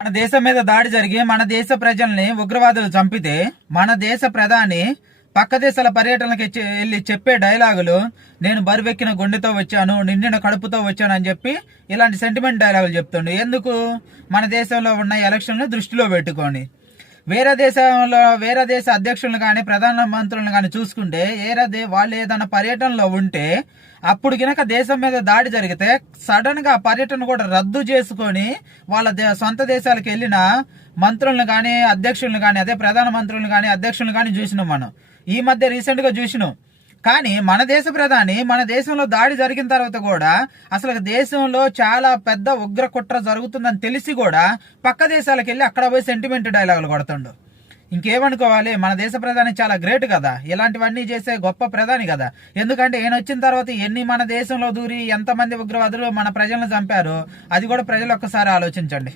మన దేశం మీద దాడి జరిగి మన దేశ ప్రజల్ని ఉగ్రవాదులు చంపితే మన దేశ ప్రధాని పక్క దేశాల పర్యటనలకు వెళ్ళి చెప్పే డైలాగులు, నేను బరువెక్కిన గుండెతో వచ్చాను, నిండిన కడుపుతో వచ్చాను అని చెప్పి ఇలాంటి సెంటిమెంట్ డైలాగులు చెప్తుండే. ఎందుకు? మన దేశంలో ఉన్న ఎలక్షన్లు దృష్టిలో పెట్టుకొని. వేరే దేశ అధ్యక్షులను కానీ ప్రధానమంత్రులను కానీ చూసుకుంటే వాళ్ళు ఏదైనా పర్యటనలో ఉంటే అప్పుడు గినక దేశం మీద దాడి జరిగితే సడన్ గా పర్యటన కూడా రద్దు చేసుకొని వాళ్ళ సొంత దేశాలకు వెళ్ళిన మంత్రులను కానీ అధ్యక్షులను కానీ అదే ప్రధానమంత్రులను కానీ అధ్యక్షులను కానీ చూసినాం మనం. ఈ మధ్య రీసెంట్ గా చూసినాం. కానీ మన దేశ ప్రధాని మన దేశంలో దాడి జరిగిన తర్వాత కూడా అసలు దేశంలో చాలా పెద్ద ఉగ్ర కుట్ర జరుగుతుందని తెలిసి కూడా పక్క దేశాలకు వెళ్ళి అక్కడ పోయి సెంటిమెంట్ డైలాగులు కొడుతుండు. ఇంకేమనుకోవాలి? మన దేశ ప్రధాని చాలా గ్రేట్ కదా, ఇలాంటివన్నీ చేసే గొప్ప ప్రధాని కదా. ఎందుకంటే ఈయన వచ్చిన తర్వాత ఎన్ని మన దేశంలో దూరి ఎంతమంది ఉగ్రవాదులు మన ప్రజలను చంపారు, అది కూడా ప్రజలు ఒక్కసారి ఆలోచించండి.